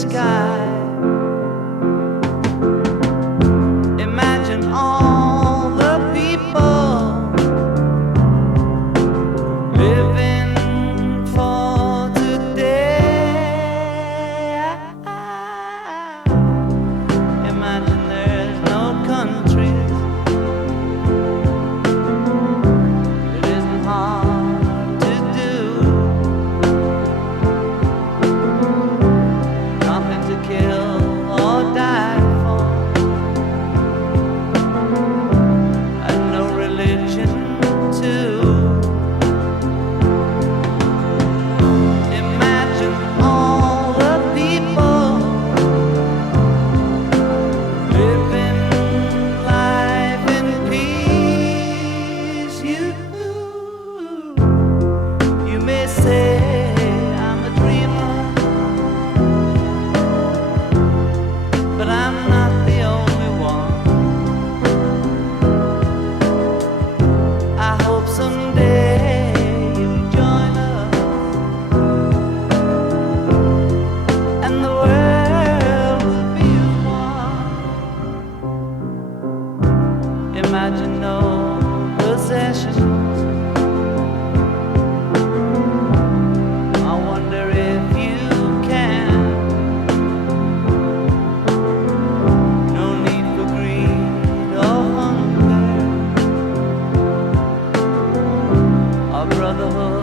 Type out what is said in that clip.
sky. Imagine all the people living for today. Imagine there's no countries. It isn't hard to do. Nothing to kill or die for, and no religion too. Imagine all the people living life in peace. You may say I'm a dreamer, but I'm not the only one. I hope someday you'll join us, and the world will be as one. Imagine no possessions. I wonder if you can. No need for greed or hunger. Our brotherhood